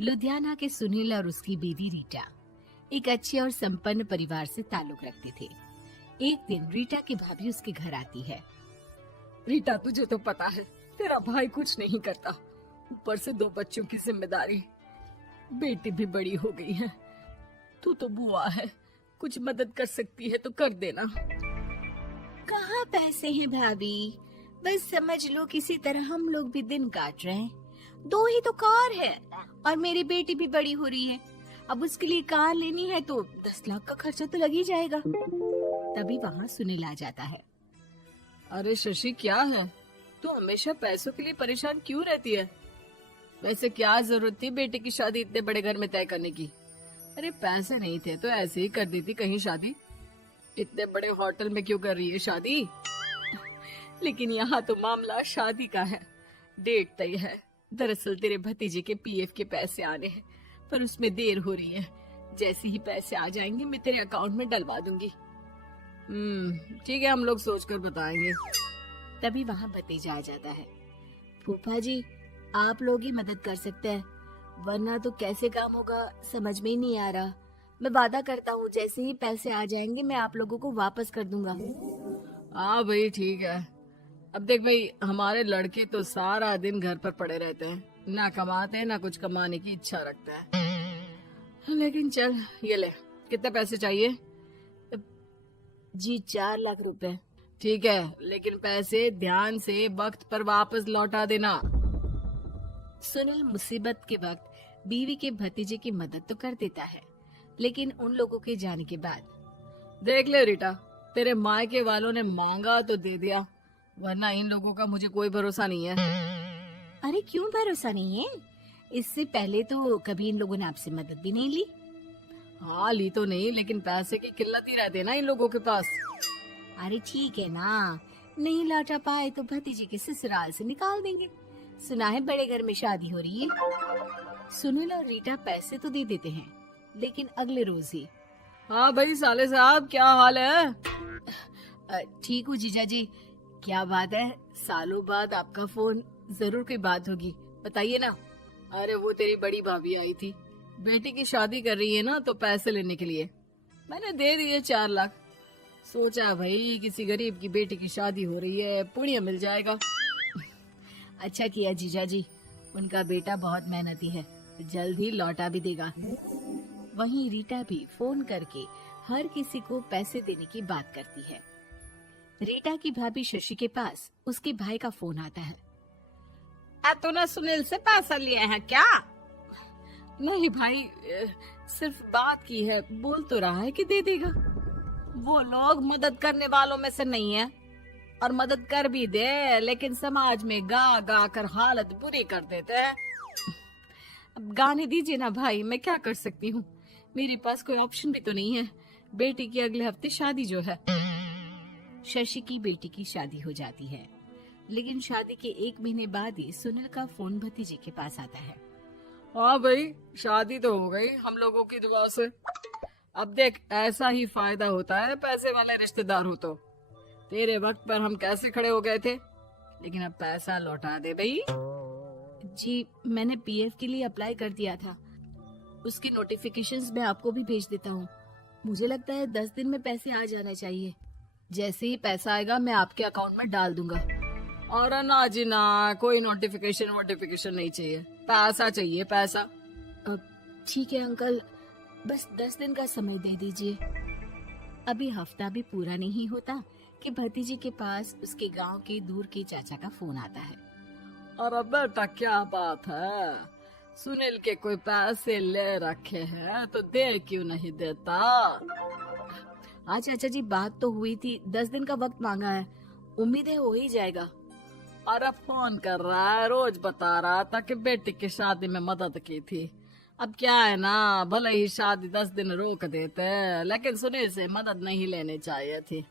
लुधियाना के सुनील और उसकी बीवी रीटा एक अच्छे और संपन्न परिवार से ताल्लुक रखते थे। एक दिन रीटा की भाभी उसके घर आती है। रीटा, तुझे तो पता है तेरा भाई कुछ नहीं करता, ऊपर से 2 बच्चों की जिम्मेदारी, बेटी भी बड़ी हो गई है। तू तो बुआ है, कुछ मदद कर सकती है तो कर देना। कहाँ पैसे हैं भाभी, बस समझ लो किसी तरह हम लोग भी दिन काट रहे हैं। 2 ही तो कार है और मेरी बेटी भी बड़ी हो रही है। अब उसके लिए कार लेनी है तो 10 लाख का खर्चा तो लग ही जाएगा। तभी वहाँ सुनील आ जाता है। अरे शशि, क्या है, तू हमेशा पैसों के लिए परेशान क्यों रहती है? वैसे क्या जरूरत थी बेटी की शादी इतने बड़े घर में तय करने की? अरे पैसे नहीं थे तो ऐसे ही कर देती कहीं शादी। इतने बड़े होटल में क्यों कर रही है शादी? लेकिन यहाँ तो मामला शादी का है, डेट तय है। दरअसल तेरे भतीजे के पीएफ के पैसे आने हैं, पर उसमें देर हो रही है। जैसे ही पैसे आ जाएंगे मैं तेरे अकाउंट में डलवा दूंगी। ठीक है, हम लोग सोचकर बताएंगे। तभी वहाँ भतीजा आ जाता है। फूफा जी, आप लोग ही मदद कर सकते हैं, वरना तो कैसे काम होगा समझ में ही नहीं आ रहा। मैं वादा करता हूँ जैसे ही पैसे आ जाएंगे मैं आप लोगों को वापस कर दूंगा। हाँ भाई, ठीक है। अब देख भाई, हमारे लड़के तो सारा दिन घर पर पड़े रहते हैं, ना कमाते हैं ना कुछ कमाने की इच्छा रखते हैं। लेकिन चल, ये ले, कितने पैसे चाहिए? जी 4 लाख रुपए। ठीक है, लेकिन पैसे ध्यान से वक्त पर वापस लौटा देना। सुनील मुसीबत के वक्त बीवी के भतीजे की मदद तो कर देता है, लेकिन उन लोगों के जाने के बाद देख ले रीटा, तेरे मायके वालों ने मांगा तो दे दिया, वरना इन लोगों का मुझे कोई भरोसा नहीं है। अरे क्यों भरोसा नहीं है? इससे पहले तो कभी इन लोगों ने आपसे मदद भी नहीं ली। हाँ, ली तो नहीं, लेकिन पैसे की किल्लत ही रहती है ना इन लोगों के पास। अरे ठीक है ना, नहीं लौटा पाए तो भतीजे के ससुराल से निकाल देंगे। सुना है बड़े घर में शादी हो रही है। सुनील और रीटा पैसे तो दे देते हैं, लेकिन अगले रोज ही। हाँ भाई साले साहब, क्या हाल है? ठीक हूँ जीजा जी। क्या बात है, सालों बाद आपका फोन, जरूर कोई बात होगी, बताइए ना। अरे वो तेरी बड़ी भाभी आई थी, बेटी की शादी कर रही है ना, तो पैसे लेने के लिए मैंने दे दिए 4 लाख। सोचा भाई किसी गरीब की बेटी की शादी हो रही है, पुण्य मिल जाएगा। अच्छा किया जीजा जी, उनका बेटा बहुत मेहनती है, जल्द ही लौटा भी देगा। वहीं रीटा भी फोन करके हर किसी को पैसे देने की बात करती है। रीटा की भाभी शशि के पास उसके भाई का फोन आता है। तूने सुनील से पैसा लिया है क्या? नहीं भाई, सिर्फ बात की है, बोल तो रहा है कि दे देगा। वो लोग मदद करने वालों में से नहीं है, और मदद कर भी दे लेकिन समाज में गा गा कर हालत बुरी कर देते हैं। अब गाने दीजिए ना भाई, मैं क्या कर सकती हूँ, मेरे पास कोई ऑप्शन भी तो नहीं है। बेटी की अगले हफ्ते शादी जो है। शशि की बेटी की शादी हो जाती है, लेकिन शादी के 1 महीने बाद ही सुनील का फोन भतीजे के पास आता है। हाँ भाई, शादी तो हो गई हम लोगों की दुआ से। अब देख, ऐसा ही फायदा होता है पैसे वाले रिश्तेदार हो तो। तेरे वक्त पर हम कैसे खड़े हो गए थे, लेकिन अब पैसा लौटा दे भाई। जी, मैंने पीएफ के लिए अप्लाई कर दिया था, उसकी नोटिफिकेशंस मैं आपको भी भेज देता हूँ। मुझे लगता है 10 दिन में पैसे आ जाना चाहिए। जैसे ही पैसा आएगा मैं आपके अकाउंट में डाल दूंगा। और ना जी ना, कोई नोटिफिकेशन नहीं चाहिए, पैसा चाहिए, पैसा। ठीक है अंकल, बस 10 दिन का समय दे दीजिए। अभी हफ्ता भी पूरा नहीं होता कि भतीजे के पास उसके गांव के दूर के चाचा का फोन आता है। अरे बेटा, क्या बात है, सुनील के कोई पैसे ले रखे हैं तो दे क्यों नहीं देता? हाँ चाचा जी, बात तो हुई थी, 10 दिन का वक्त मांगा है, उम्मीद है हो ही जाएगा। अरे फोन कर रहा है, रोज बता रहा था कि बेटी की शादी में मदद की थी। अब क्या है ना, भले ही शादी 10 दिन रोक देते, लेकिन सुनील से मदद नहीं लेनी चाहिए थी।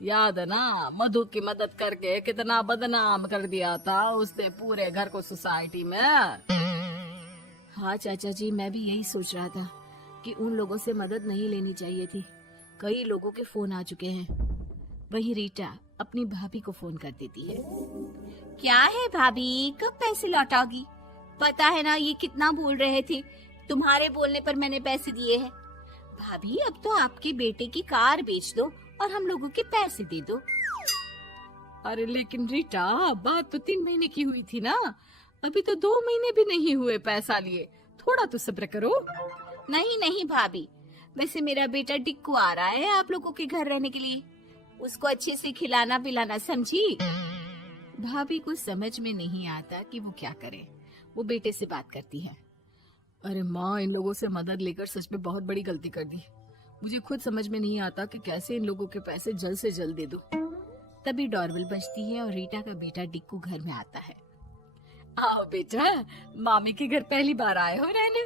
याद है ना, मधु की मदद करके कितना बदनाम कर दिया था उसने पूरे घर को सोसाइटी में। हाँ चाचा जी, मैं भी यही सोच रहा था कि उन लोगों से मदद नहीं लेनी चाहिए थी। कई लोगों के फोन आ चुके हैं। वहीं रीटा अपनी भाभी को फोन कर देती है। क्या है भाभी, कब पैसे लौटाओगी? पता है ना ये कितना बोल रहे थे, तुम्हारे बोलने पर मैंने पैसे दिए हैं। भाभी अब तो आपके बेटे की कार बेच दो और हम लोगों के पैसे दे दो। अरे लेकिन रीटा, बात तो 3 महीने की हुई थी ना, अभी तो 2 महीने भी नहीं हुए पैसा लिए, थोड़ा तो सब्र करो। नहीं नहीं भाभी, वैसे मेरा बेटा टिक्कू आ रहा है आप लोगों के घर रहने के लिए, उसको अच्छे से खिलाना पिलाना, समझी। भाभी को समझ में नहीं आता कि वो क्या करे। वो बेटे से बात करती है। अरे माँ, इन लोगों से मदद लेकर सच में बहुत बड़ी गलती कर दी। मुझे खुद समझ में नहीं आता कि कैसे इन लोगों के पैसे जल्द से जल्द दे दूं। तभी डोरबेल बजती है और रीटा का बेटा टिक्कू घर में आता है। आओ बेटा, मामी के घर पहली बार आए हो रहने।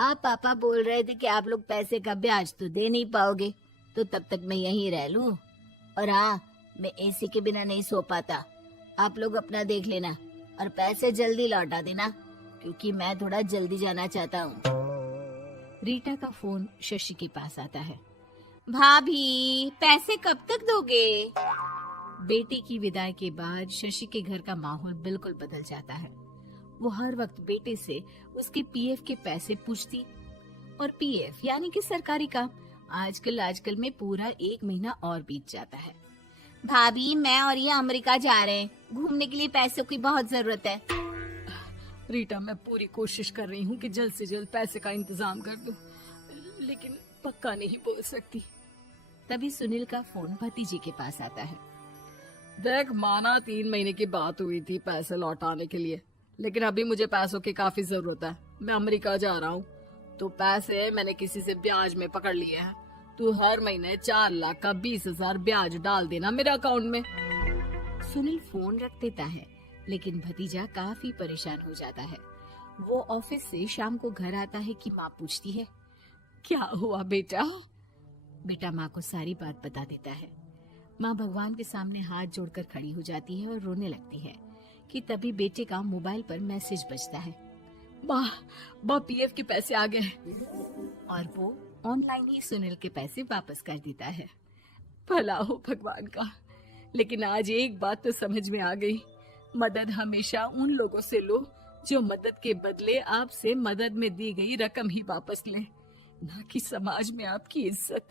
आप पापा बोल रहे थे कि आप लोग पैसे का ब्याज तो दे नहीं पाओगे, तो तब तक मैं यहीं रह लूं। और हाँ, मैं एसी के बिना नहीं सो पाता। आप लोग अपना देख लेना और पैसे जल्दी लौटा देना, क्योंकि मैं थोड़ा जल्दी जाना चाहता हूँ। रीटा का फोन शशि के पास आता है। भाभी, पैसे कब तक दोगे? बेटे की विदाई के बाद शशि के घर का माहौल बिल्कुल बदल जाता है। वो हर वक्त बेटे से उसके पीएफ के पैसे पूछती, और पीएफ यानी कि सरकारी काम। आजकल में पूरा 1 महीना और बीत जाता है। भाभी, मैं और ये अमेरिका जा रहे हैं, घूमने के लिए पैसों की बहुत जरूरत है। रीटा, मैं पूरी कोशिश कर रही हूँ कि जल्द से जल्द पैसे का इंतजाम कर दूं, लेकिन पक्का नहीं बोल सकती। तभी सुनील का फोन भतीजे के पास आता है। देख माना 3 महीने की बात हुई थी पैसे लौटाने के लिए, लेकिन अभी मुझे पैसों की काफी जरूरत है। मैं अमेरिका जा रहा हूँ, तो पैसे मैंने किसी से ब्याज में पकड़ लिए हैं। तू हर महीने 4 लाख का 20,000 ब्याज डाल देना मेरे अकाउंट में। सुनील फोन रख देता है, लेकिन भतीजा काफी परेशान हो जाता है। वो ऑफिस से शाम को घर आता है कि माँ पूछती है, क्या हुआ बेटा? बेटा माँ को सारी बात बता देता है। माँ भगवान के सामने हाथ जोड़कर खड़ी हो जाती है और रोने लगती है कि तभी बेटे का मोबाइल पर मैसेज बजता है। माँ, पीएफ के पैसे आ गए। और वो ऑनलाइन ही सुनील के पैसे वापस कर देता है। भला हो भगवान का। लेकिन आज एक बात तो समझ में आ गई, मदद हमेशा उन लोगों से लो जो मदद के बदले आपसे मदद में दी गई रकम ही वापस लें, ना कि समाज में आपकी इज्जत।